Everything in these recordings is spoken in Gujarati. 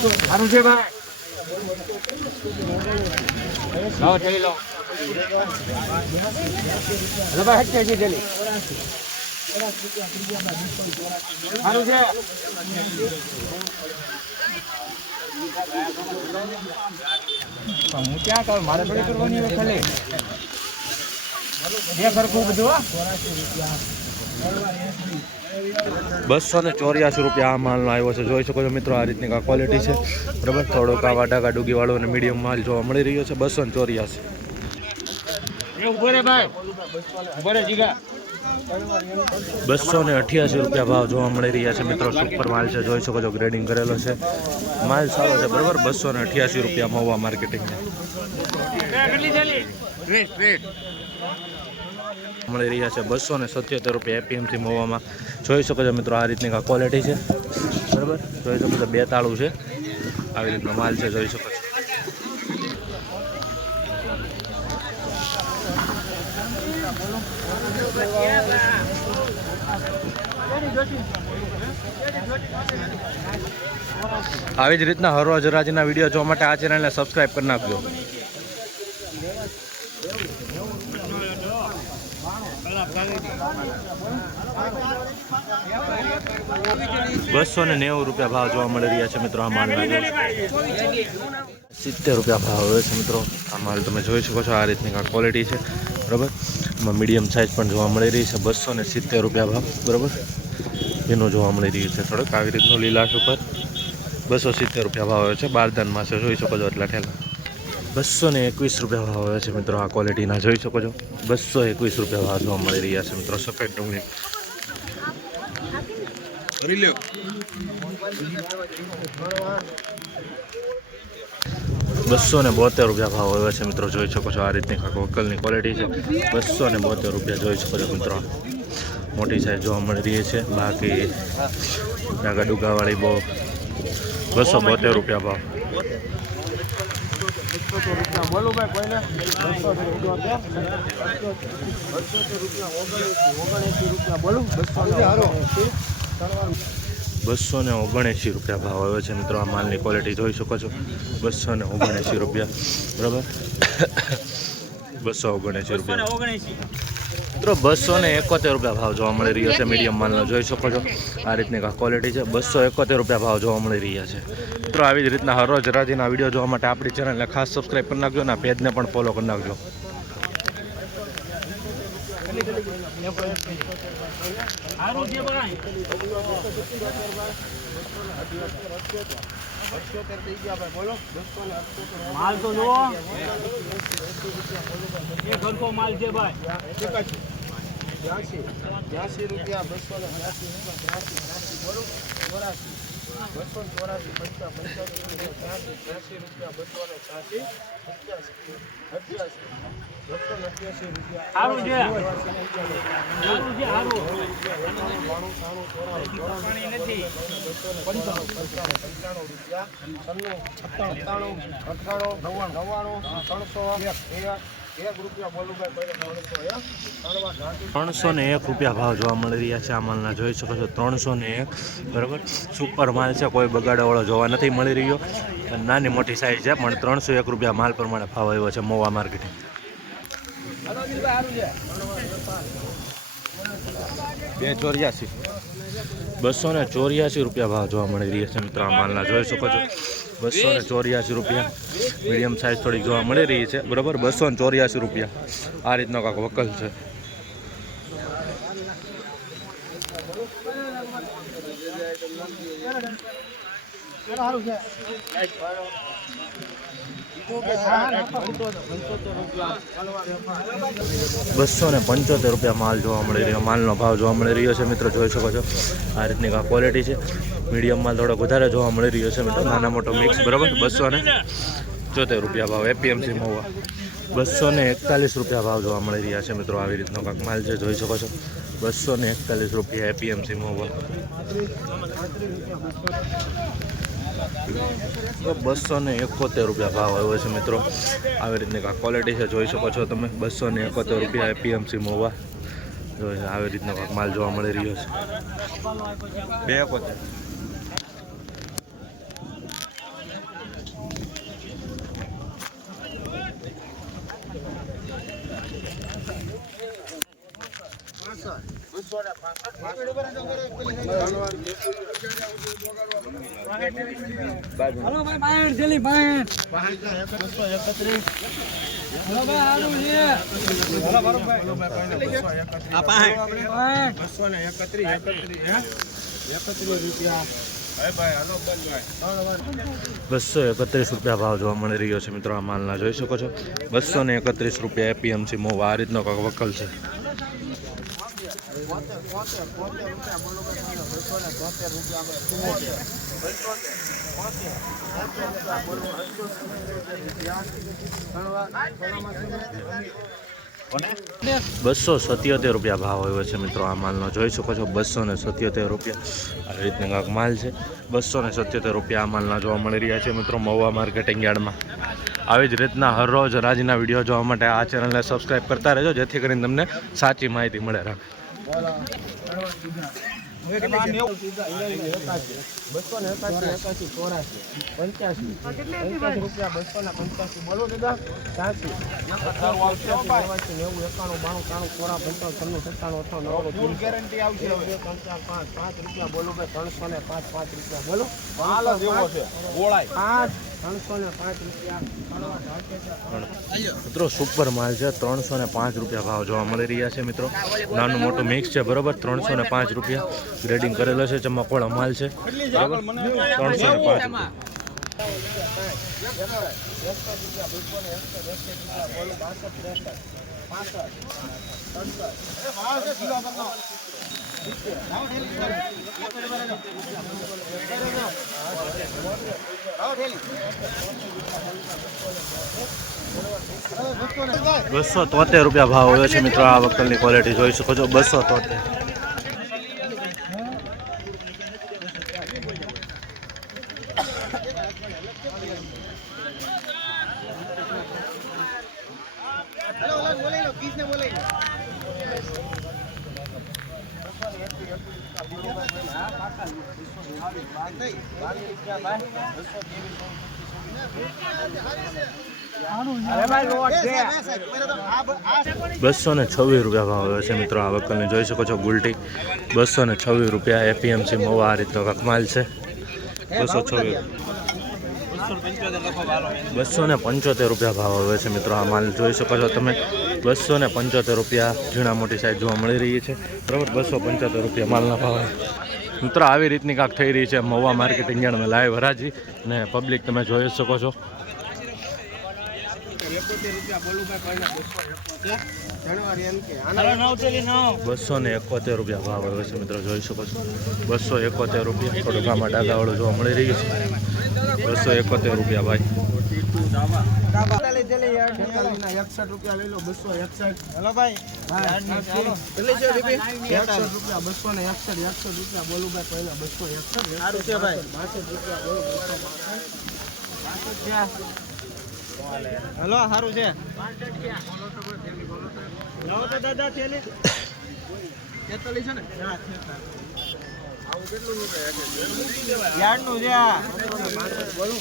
સારું છે ભાઈ લાવો ચલી લો હલો ભાઈ હટ છે ચલી સારું છે હું ક્યાં કરું મારે થોડી કરવાની હવે ખાલી એ સરખું બધું 284 રૂપિયા આ માલનો આવ્યો છે. જોઈ શકો છો મિત્રો, આ રીતની આ ક્વોલિટી છે બરાબર. થોડોક આવા ડાકા ડૂગી વાળો અને મીડિયમ માલ જોવા મળી રહ્યો છે. 284 288 રૂપિયા ભાવ જોવા મળી રહ્યા છે મિત્રો. સુપર માલ છે, જોઈ શકો છો, ગ્રેડિંગ કરેલો છે, માલ સારો છે બરાબર. 288 રૂપિયા મહુવા માર્કેટિંગ મળી રહ્યા છે. 277 રૂપિયા એપીએમસી મહુવામાં. જોઈ શકો છો મિત્રો, આ રીતની આ ક્વોલિટી છે બરાબર. જોઈ શકો છો, 2 તાળું છે, આવી રીતનો માલ છે, જોઈ શકો છો. આવી જ રીતના હરરોજ હરાજીના વિડીયો જોવા માટે આ ચેનલને સબસ્ક્રાઈબ કરી નાખજો. 290 રૂપિયા ભાવ જોવા મળી રહ્યા છે મિત્રો. આ માલના 70 રૂપિયા ભાવ હોય છે મિત્રો. આ માલ તમે જોઈ શકો છો, આ રીતની આ ક્વોલિટી છે બરાબર. એમાં મીડિયમ સાઇઝ પણ જોવા મળી રહી છે. 270 રૂપિયા ભાવ બરાબર એનું જોવા મળી રહ્યું છે. થોડુંક આવી રીતનું લીલાશ ઉપર 270 રૂપિયા ભાવ હોય છે. બારદાનમાં છે, જોઈ શકો છો એટલા ઠેલા. 221 રૂપિયા ભાવ હોય છે મિત્રો. આ ક્વોલિટીના જોઈ શકો છો, 221 રૂપિયા ભાવ જોવા મળી રહ્યા છે મિત્રો. સફેદ ડુંગળી 272 રૂપિયા ભાવ હોય છે મિત્રો. જોઈ શકો છો, આ રીતની વકલની ક્વોલિટી છે. 272 રૂપિયા જોઈ શકો છો મિત્રો. મોટી સાઈઝ જોવા મળી રહી છે. બાકી ડાગા ડુગાવાળી બહુ 272 રૂપિયા ભાવ. બોલો ભાઈ કોઈને 279 રૂપિયા ભાવ આવ્યો છે મિત્રો. આ માલની ક્વોલિટી જોઈ શકો છો, 279 રૂપિયા બરાબર. 279 રૂપિયા મિત્રો. 271 રૂપિયા ભાવ જોવા મળી રહ્યો છે મીડિયમ માલનો. જોઈ શકો છો, આ રીતની આ ક્વોલિટી છે. 271 રૂપિયા ભાવ જોવા મળી રહ્યા છે મિત્રો. આવી જ રીતના હરરોજ હરાજીના વિડીયો જોવા માટે આપણી ચેનલને ખાસ સબસ્ક્રાઈબ કરી નાખજો અને પેજને પણ ફોલો કરી નાખજો. માલ તો જુઓ, એ ઘરકો માલ છે ભાઈ. 82 રૂપિયા 284 બોલો 284 ₹301 રૂપિયા ભાવ જોવા મળી રહ્યા છે આ માલના. જોઈ શકો છો, 301 બરાબર. સુપર માલ છે, કોઈ બગાડાવાળો જોવા નથી મળી રહ્યો. નાની મોટી સાઈઝ છે, પણ 301 રૂપિયા માલ પ્રમાણે ભાવ આવ્યો છે મહુવા માર્કેટિંગ. 284 રૂપિયા ભાવ જોવા મળી રહ્યા છે મિત્રો. આ માલના જોઈ શકો છો, 284 રૂપિયા. મીડિયમ સાઇઝ થોડીક જોવા મળી રહી છે બરાબર. 284 રૂપિયા આ રીતનો કાંક વકલ છે. ₹275 માલ જોવા મળી રહ્યો. માલનો ભાવ જોવા મળી રહ્યો છે મિત્રો. જોઈ શકો છો, આ રીતની આ ક્વોલિટી છે. મીડિયમ માલ થોડો વધારે જોવા મળી રહ્યો છે મિત્રો. નાના મોટો મિક્સ બરાબર. 274 રૂપિયા ભાવ એપીએમસી મહુવા. 241 રૂપિયા ભાવ જોવા મળી રહ્યા છે મિત્રો. આવી રીતનો કાંક માલ છે, જોઈ શકો છો. 241 રૂપિયા એપીએમસી મહુવા. 271 રૂપિયા ભાવ આવ્યો છે મિત્રો. આવી રીતની કાંક ક્વોલિટી છે, જોઈ શકો છો તમે. 271 રૂપિયા એપીએમસી મહુવા. જોઈ આવી રીતનો કાંક માલ જોવા મળી રહ્યો છે. 271 હલો ભાઈ બાયણ થેલી બાયણ 231. હલો ભાઈ આલુ છે. હલો ભાઈ આ બાયણ 231 રૂપિયા. 231 રૂપિયા ભાવ જોવા મળી રહ્યો છે મિત્રો. આ માલના જોઈ શકો છો 231 રૂપિયા એપીએમસી મોવા આ રીતનો કાંક વકલ છે. ₹277 ભાવ આવ્યો છે મિત્રો. આ માલનો જોઈ શકો છો 277 રૂપિયા આવી રીતના કાંક માલ છે. 277 રૂપિયા આ માલના જોવા મળી રહ્યા છે મિત્રો મહુવા માર્કેટિંગ યાર્ડમાં. આવી જ રીતના હરરોજ રાજીના વિડીયો જોવા માટે આ ચેનલને સબસ્ક્રાઈબ કરતા રહેજો, જેથી કરીને તમને સાચી માહિતી મળે. રાખે 285 રૂપિયા 285 બોલો દાદા 86 ગેરંટી આવશે. 5 રૂપિયા બોલો ભાઈ 305 5 રૂપિયા બોલો. માલ જેવો છે ગોળાઈ 305 રૂપિયા મિત્રો. સુપર માલ છે. 305 રૂપિયા ભાવ જોવા મળી રહ્યા છે મિત્રો. નાનું મોટું મિક્સ છે બરોબર. 305 રૂપિયા ગ્રેડિંગ કરેલો છે. ચમકવાળો માલ છે બરોબર. 305 ₹273 રૂપિયા ભાવ આવ્યો છે મિત્રો. આ વકલની ક્વોલિટી જોઈ શકો છો 273. ₹226 ભાવ આવ્યો છે મિત્રો. આ વકલને જોઈ શકો છો ગુલટી 226 રૂપિયા એપીએમસી મહુવા આ રીતનો કાંક માલ છે. 275 રૂપિયા ભાવ આવે છે મિત્રો. આ માલ જોઈ શકો છો તમે 275 રૂપિયા ઝીણા મોટી સાઈઝ જોવા મળી રહી છે બરાબર. 275 રૂપિયા માલના ભાવ મિત્રો. આવી રીતની કાંક થઈ રહી છે મહુવા માર્કેટિંગ યાર્ડમાં લાઈવ હરાજી ને પબ્લિક તમે જોઈ શકો છો. 271 રૂપિયા ભાવ આવે છે મિત્રો. જોઈ શકો છો 271 રૂપિયા. થોડુંક આમાં ડાગાવાળું જોવા મળી રહ્યું છે. 271 રૂપિયા ભાઈ. 61 રૂપિયા લઈ લો. 261 હેલો ભાઈ 61 રૂપિયા 261 રૂપિયા બોલું ભાઈ પહેલા 261 સારું છે ભાઈ 62 રૂપિયા બોલો 262 હેલો સારું છે લાવો તો દાદા થેલી 43 છે ને આવું કેટલું રૂપિયા યાર્ડનું છે બોલું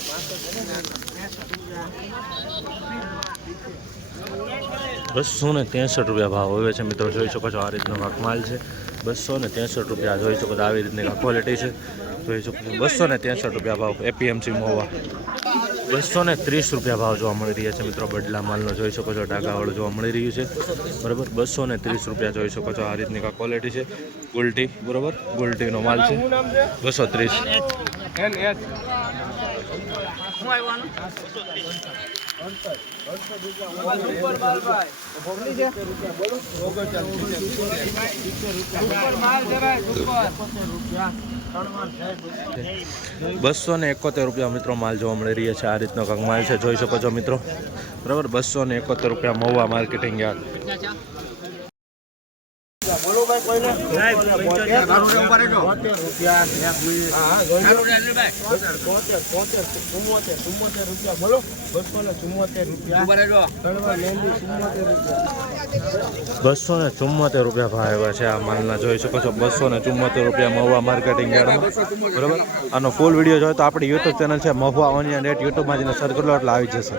263 રૂપિયા ભાવ આવે છે મિત્રો. જોઈ શકો છો આ રીતનો કાંક માલ છે. 263 રૂપિયા જોઈ શકો છો. આવી રીતની કાંક ક્વોલિટી છે જોઈ શકો છો. 263 રૂપિયા ભાવ એપીએમસી મહુવા. 230 રૂપિયા ભાવ જોવા મળી રહ્યા છે મિત્રો. બદલા માલનો જોઈ શકો છો. ડાગાવાળું જોવા મળી રહ્યું છે બરાબર. 230 રૂપિયા જોઈ શકો છો. આ રીતની કાંક ક્વોલિટી છે. ગુલટી બરાબર. ગુલટીનો માલ છે 230. ₹271 મિત્રો માલ જોવા મળી રહ્યા છે. આ રીતનો કાંક માલ છે જોઈ શકો છો મિત્રો બરાબર. 271 રૂપિયા મહુવા માર્કેટિંગ યાર્ડ. બોલો ભાઈ કોઈને 72 રૂપિયા બોલો 274 રૂપિયા ભાવ આવ્યા છે આ માલના જોઈ શકો છો. 274 રૂપિયા મહુવા માર્કેટિંગ યાર્ડમાં બરાબર. આનો ફૂલ વિડીયો જોઈએ તો આપણી યુટ્યુબ ચેનલ છે મહુવા ઓનિયન રેટ. યુટ્યુબમાં જઈને સર્ચ કરો એટલે આવી જશે.